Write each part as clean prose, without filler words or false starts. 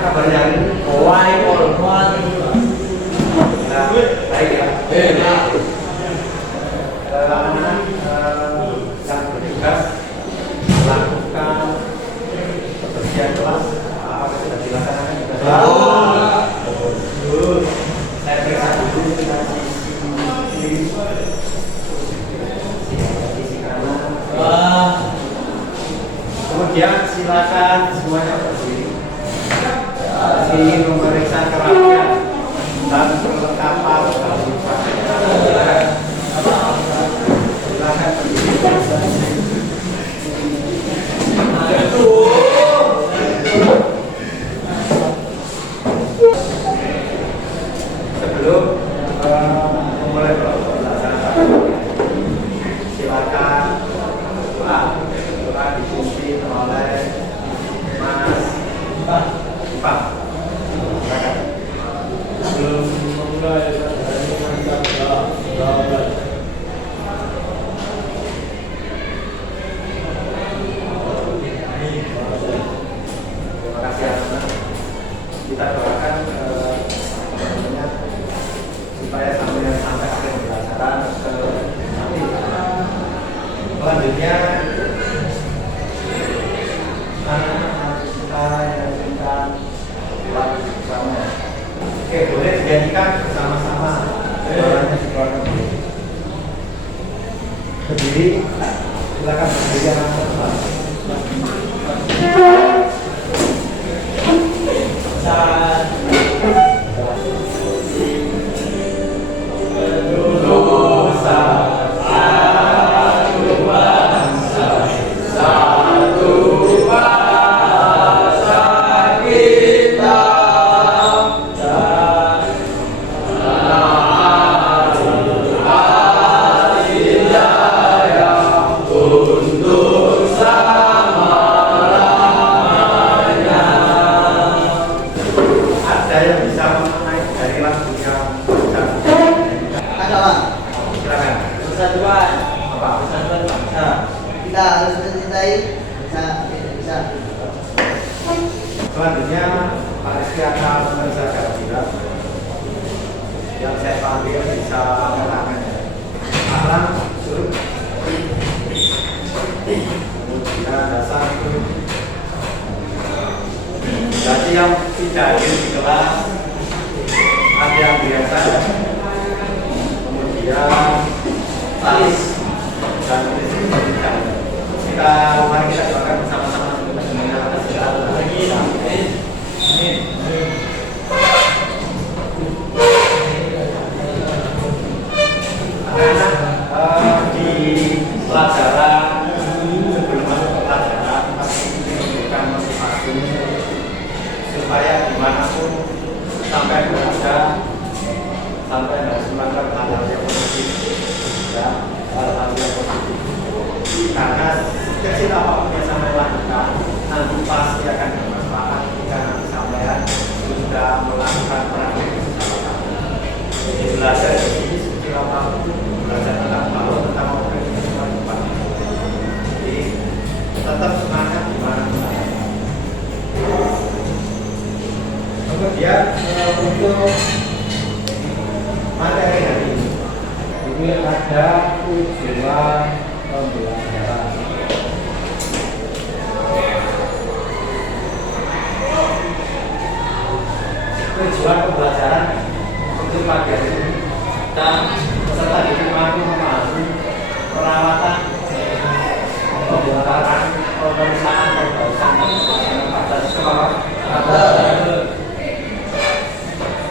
kabarnya hari ini? Nah, baik ya. Anak-anak yang bertugas melakukan pekerjaan kelas apa sudah dilaksanakan juga? Saya periksa dulu dengan sisi kanan. Kemudian silakan semuanya berdiri. Ingin memeriksa kerapian dan perlengkapan silakan berdiri. Sebelum memulai pelajaran, silakan doa dipimpin oleh Mas Pak. Sebelum memulai Terima kasih anak-anak. Kita doakan supaya sampai akhir pembelajaran nanti. Selanjutnya anak-anak kita yang akan lagu bersama. Oke, boleh dinyanyikan bersama-sama. Suaranya dikeluarkan dulu. Berdiri, silakan berdiri anak-anak. Kita harus mencintai bisa. Selanjutnya Pak Rizky akan mengerjakan tidak yang saya panggil bisa mengatakannya. Alam suruh kemudian dasar itu. Jadi yang tidak hadir di kelas ada yang biasa, kemudian talis dan tidak. Mari kita doakan bersama-sama semoga semuanya akan sehat. Amin. Anak-anak di pelajaran sebelum masuk ke pelajaran pasti menunjukkan motivasi supaya dimanapun sampai berada sampai harus melakukan hal-hal yang positif ya, hal-hal yang positif karena kecil apapun yang sampai lakukan nanti pasti akan bermanfaat jika nanti sampai sudah melakukan praktik kesehatan. Jadi belajar di sini sekecil apapun belajar tentang Allah tentang organisasi kehidupan. Jadi tetap semangat di mana-mana. Kemudian untuk materi hari ini ada tujuan pembelajaran. Tujuan pembelajaran untuk pagi hari ini dan peserta didik mampu memahami perawatan, pembongkaran, pemeriksaan, perbaikan pada sekolah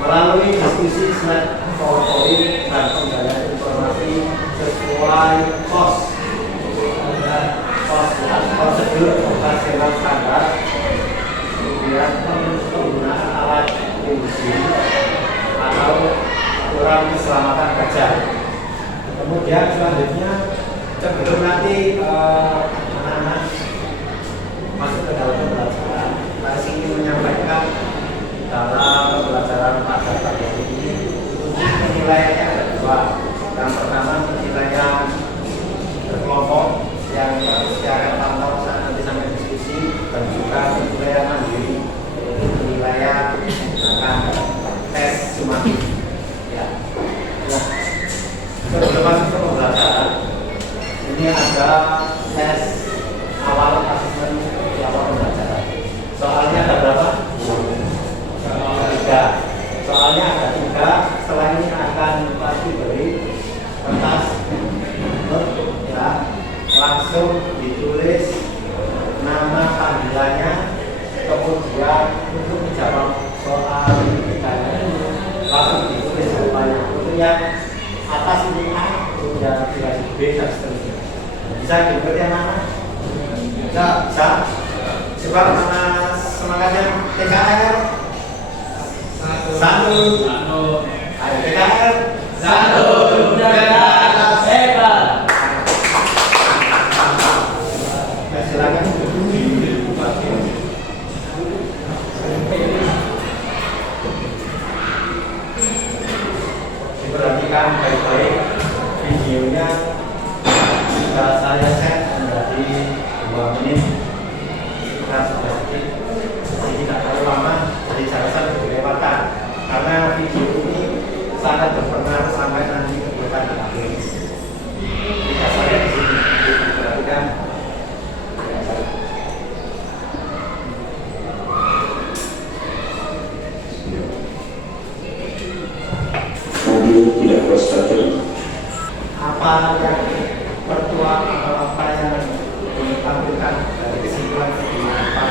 melalui diskusi slide PowerPoint dan penggalian informasi sesuai kos prosedur operasional standar, kemudian penggunaan alat uji atau aturan keselamatan kerja. Kemudian selanjutnya sebelum nanti anak-anak masuk ke dalam pembelajaran, saya ingin menyampaikan dalam pembelajaran pada pagi ini penilaiannya ada dua. Yang pertama penilaian berkelompok yang secara pantau saat nanti sampai diskusi dan juga penilaian mandiri, penilaian jawab soal PKL langsung ditulis jawabannya. Untuk yang atas ini A, untuk yang durasi B dan seterusnya. Bisa dimengerti anak-anak? Bisa. Coba mana semangatnya PKL? Satu. Ayo PKL. Satu. Jakarta hebat. Silakan dibagi. Diperhatikan baik-baik videonya. Sudah saya set menjadi 2 menit. Kita sudah sedikit, jadi tidak terlalu lama. Jadi jangan dilewatkan karena video ini sangat berpengaruh sampai nanti kegiatan di akhir. Jika saya di sini diperhatikan. Tidak prostatil. Apa yang pertuan atau apa yang ditampilkan dari kesimpulan video apa?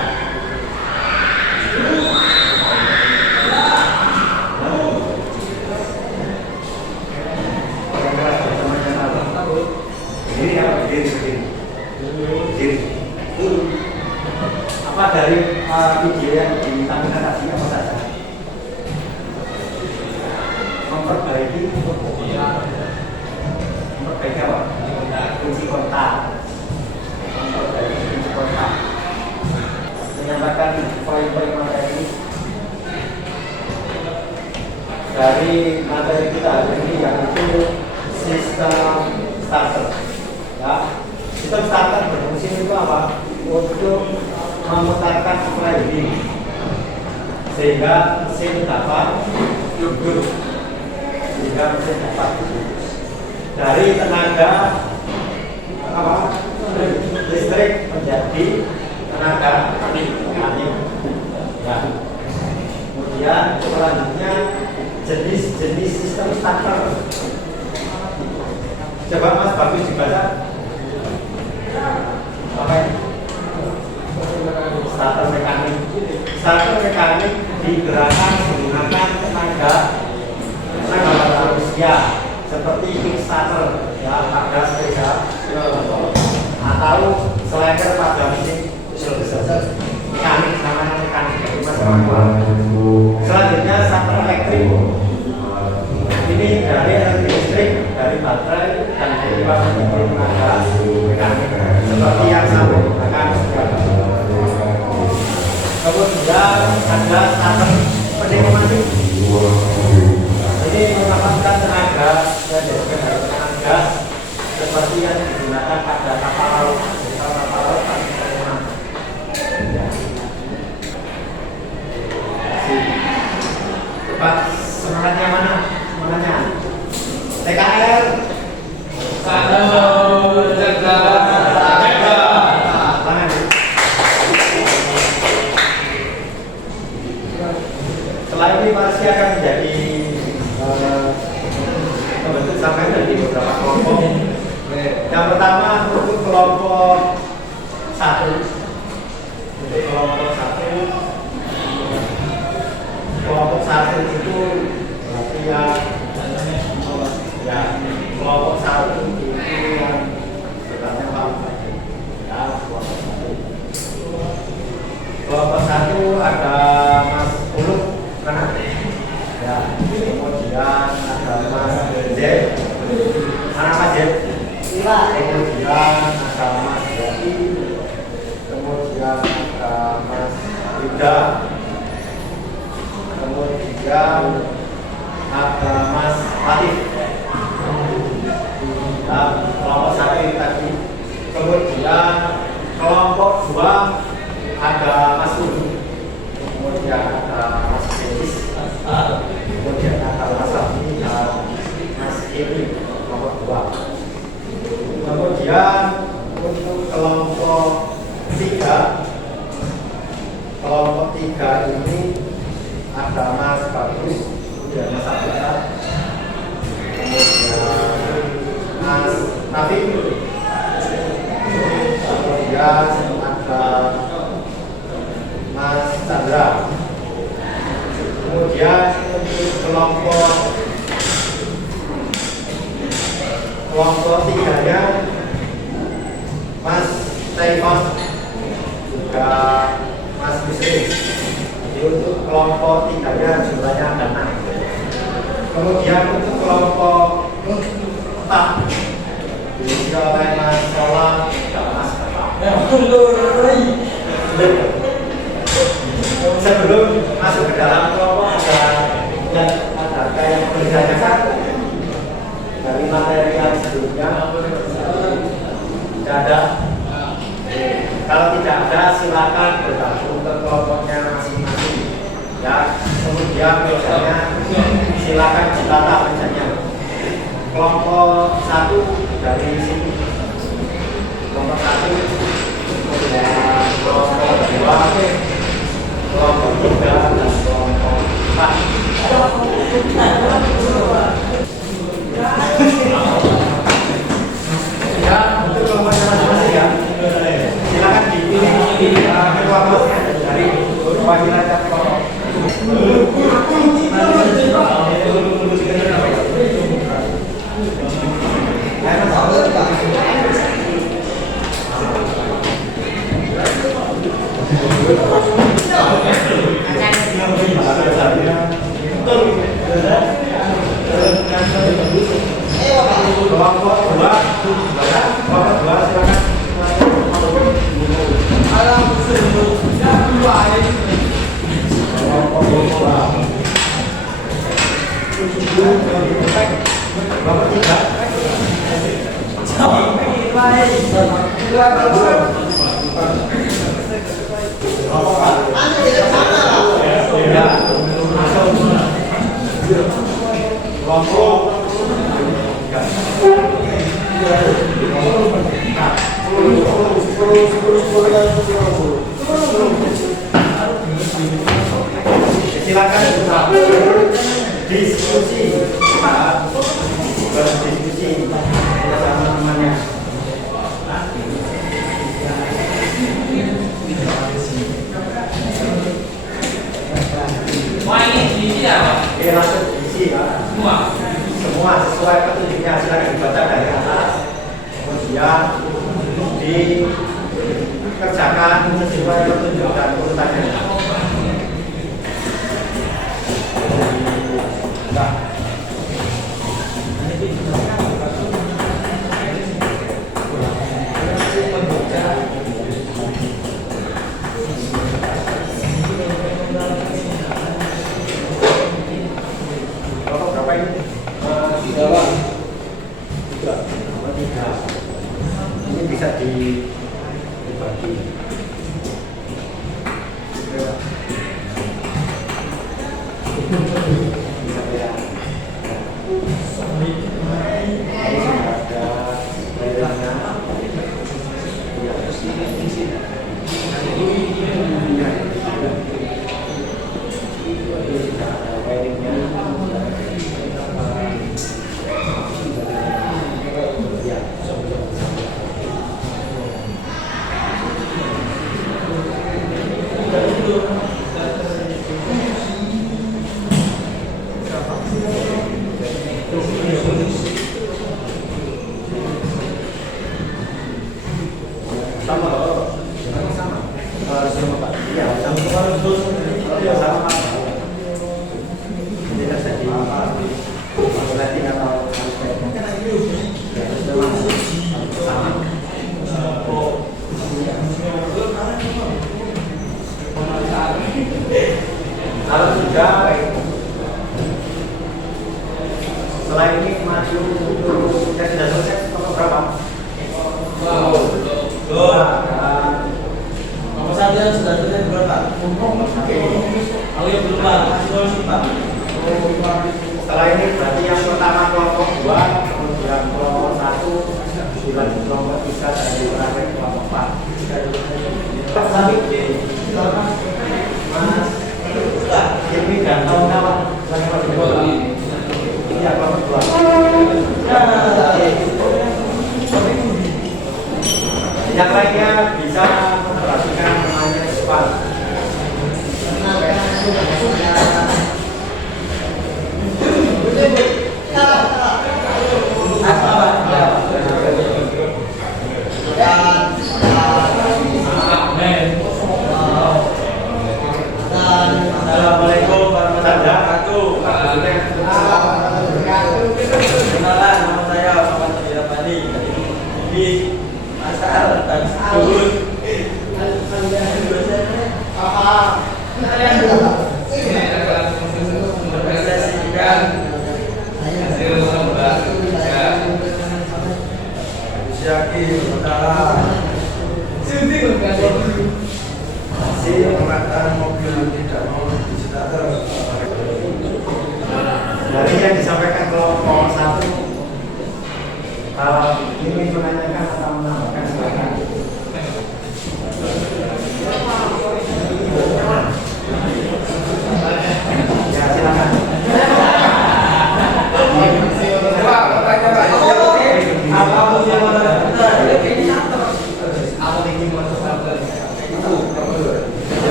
Yang keras teman-temannya tahu. Berdiri apa? Berdiri. Apa dari video yang ditampilkan tadi apa saja? Memperbaiki apa? Kunci kontak. Memperbaiki kunci kontak. Menyampaikan poin-poin materi dari materi kita hari ini, yaitu sistem starter. Ya, sistem starter berfungsi itu apa? Untuk memutarkan supply ini sehingga mesin dapat hidup. Sehingga mesin dapat dari tenaga apa? Listrik menjadi tenaga angin. Ya. Kemudian selanjutnya jenis-jenis sistem starter. Coba Mas Bagus dibaca. Apa ini? Starter mekanik. Starter mekanik digerakkan menggunakan tenaga manusia seperti Kickstarter ya pada sepeda atau selenger pada mesin mekanik, namanya mekanik. Selanjutnya starter elektrik. Ini dari energi listrik, dari baterai dan derivat menjadi tenaga mekanik seperti yang saya akan kemudian ada starter pneumatik. Ini mendapatkan tenaga dari tenaga seperti yang digunakan pada kapal laut, dan perumahan. Coba semangatnya mana? Semangatnya TKL. Satu. Jakarta hebat. Tangan. Setelah ini masih akan menjadi membentuk sampai dari beberapa kelompok. Yang pertama untuk kelompok 1. Untuk kelompok 1. Kelompok 1 itu berarti yang ya kelompok 1 itu yang sebenarnya paling baik. Ya, kelompok 1. Kelompok 1 ada Mas Uluk, mana? Ya, kemudian ada Mas Z. Mana Mas Z? Kemudian ada Mas Yati. Kemudian ada Mas Ida. Kemudian ada Mas Latif. Nah, kelompok 1 tadi. Kemudian kelompok 2 ada Mas Udi. Kemudian ada Mas Denis. Kemudian ada Mas Rafi dan Mas Iri, kelompok 2. Kemudian untuk kelompok 3, kelompok 3 ini ada Mas Bagus, kemudian Mas Abdullah, kemudian Mas Nafi, kemudian ada Mas Chandra. Kemudian untuk kelompok tiganya Mas Taifon juga Mas Bisri. Jadi untuk kelompok tiganya jumlahnya ada 6. Kemudian untuk kelompok 4 diisi oleh Mas Sola dan Mas Bapak. Sebelum masuk ke dalam kelompok ada kayak bertanyakan dari materi yang sebelumnya. Tidak ada. Kalau tidak ada silakan bergabung ke kelompoknya masing-masing. Ya, kemudian mejanya silakan ditata mejanya. Kelompok 1 dari sini. Kelompok 1, kemudian kelompok 2. Kelompok 3 dan kelompok 4. Ya, untuk kelompoknya masing-masing ya. Silakan dipilih kelompoknya dari perwakilan kelompok. Silakan diskusi, berdiskusi bersama temannya. Semua ini diisi apa? Oke, langsung diisi ya. Semua sesuai petunjuknya, silakan dibaca dari atas. Kemudian dikerjakan sesuai petunjuk dan urutannya. Ini bisa dibagi. Kalau sudah, setelah ini maju untuk yang sudah selesai nomor berapa? Nomor 1 yang sudah selesai berapa? Aku yang belum Pak, masih Pak. Setelah ini berarti yang pertama kelompok 2, kemudian kelompok 1, dilanjut kelompok 3, dan terakhir kelompok 4. Mas Kimi dan kawan-kawan ini apa berdua? Yang lainnya bisa memperhatikan namanya depan. Dari yang disampaikan kelompok 1, ingin menanyakan atau menambahkan silakan. Ya silakan.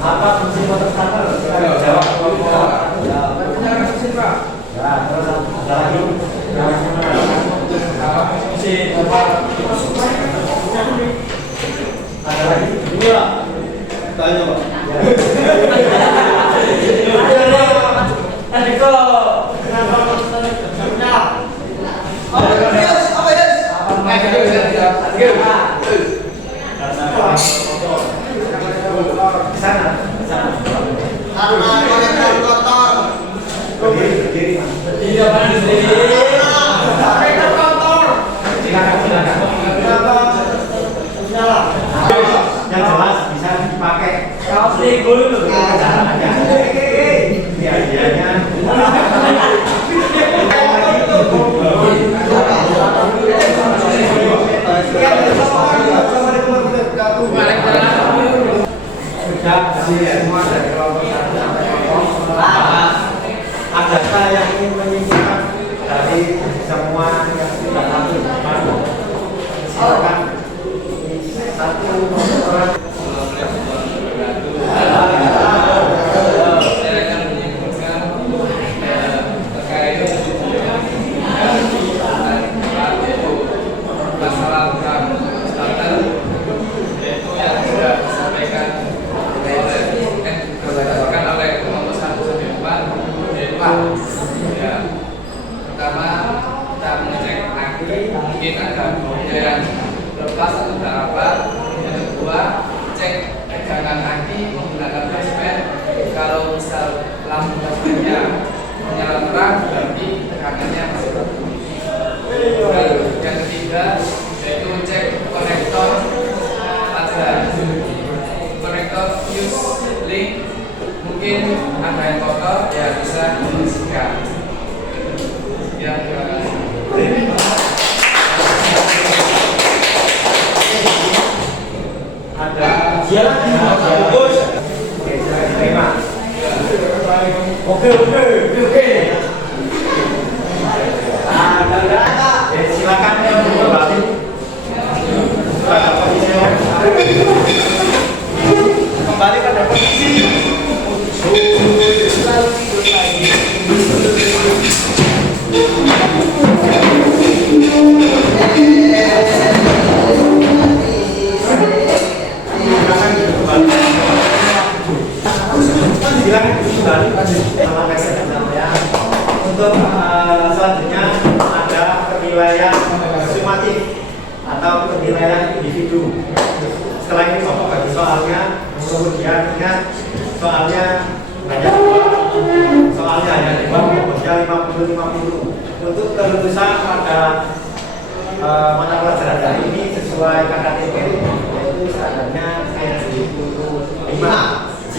Apa fungsi motor starter? Jawab kelompok. Ya, terus ada lagi. Ada lagi? Dua. Tanya Pak. Tadi kalau Berdiri. silakan. Yang jelas bisa dipakai. Kaos Lego dulu. Semua dari kelompok 1 sampai kelompok 4. Adakah yang ingin menyimpulkan dari semua yang sudah tampil? Silakan. Satu orang. Pertama, kita mengecek aki, mungkin ada yang lepas atau tidak rapat. Yang kedua, cek tegangan aki menggunakan flashband. Kalau misal lampu flashbandnya menyala terang, berarti tegangannya masih bagus. Dan yang ketiga, yaitu cek konektor pada konektor fuse link. Mungkin ada yang kotor, ya bisa dibersihkan. Ya, terima kasih. Ada Bagus. Oke, saya terima. Oke. Silakan kembali. Kembali pada posisi. Untuk selanjutnya ada penilaian sumatif atau penilaian individu. Setelah ini pokok bagi soalnya, kemudian ingat soalnya hanya dua, kemudian 50-50. Untuk kelulusan pada mata pelajaran hari ini sesuai KKTP yaitu standarnya N75.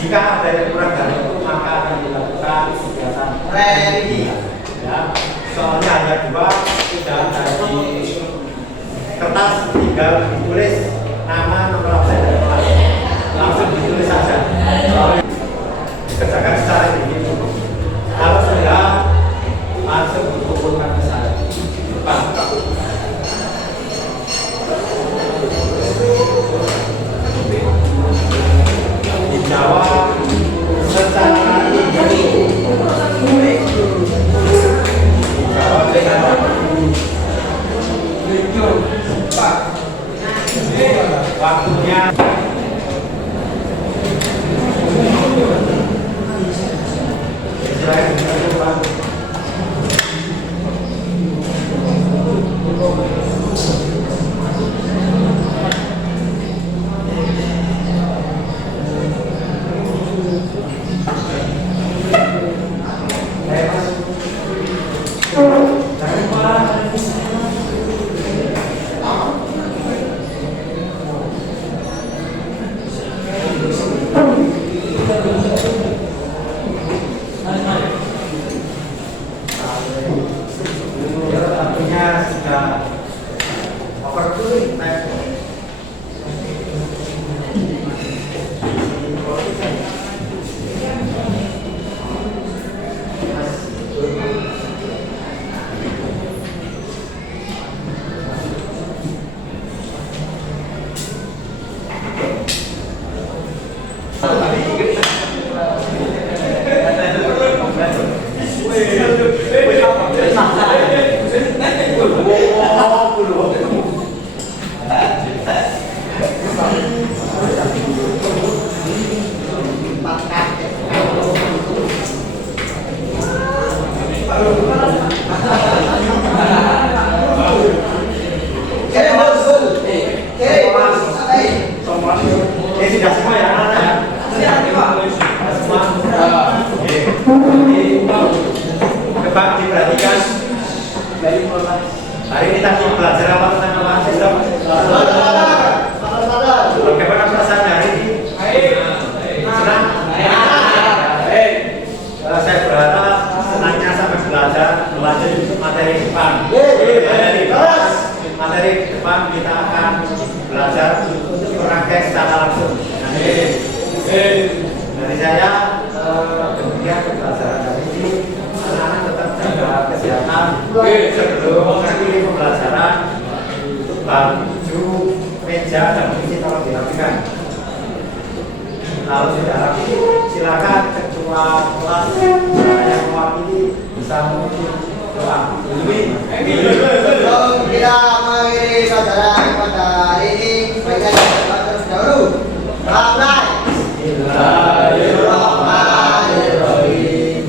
Jika ada yang kurang dari itu maka akan dilakukan kegiatan revisi. Ya, soalnya hanya dua, tidak dari kertas, tinggal ditulis nama, nomor absen dan kelas. Langsung ditulis saja. Soalnya dikerjakan secara individu. Kalau sudah langsung dikumpulkan ke saya. Pak. Dijawab secara individu. Dijawab dengan Pak. Waktunya Sudah semua ya anak-anak ya? Sudah semua? Oke. Jadi coba diperhatikan. Hari ini tadi belajar apa tentang keuangan sistem? Bagaimana perasaannya hari ini? Senang? Saya berharap senangnya sampai belajar materi depan. Materi depan kita akan belajar praktek secara langsung. Dari saya kemudian pembelajaran hari ini anak-anak tetap jaga kesehatan sebelum mengakhiri pembelajaran. Baju, meja dan kursi tolong dirapikan. Kalau sudah rapi, silakan ketua kelas yang mewakili bisa memimpin doa. Sebelum kita mengakhiri pelajaran pada hari ini, baiknya kita baca terlebih dahulu. Ramai. Bismillahirrahmanirrahim.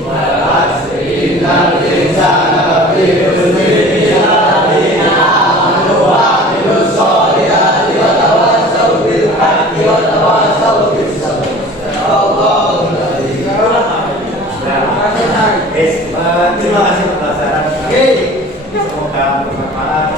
Innal insana lafi khusr illa alladziina aamanu wa 'amilus sholihati wa tawassaw bil haqqi wa tawassaw bis sabr. Allahumma barik. Terima kasih pembelajaran. Semoga bermanfaat.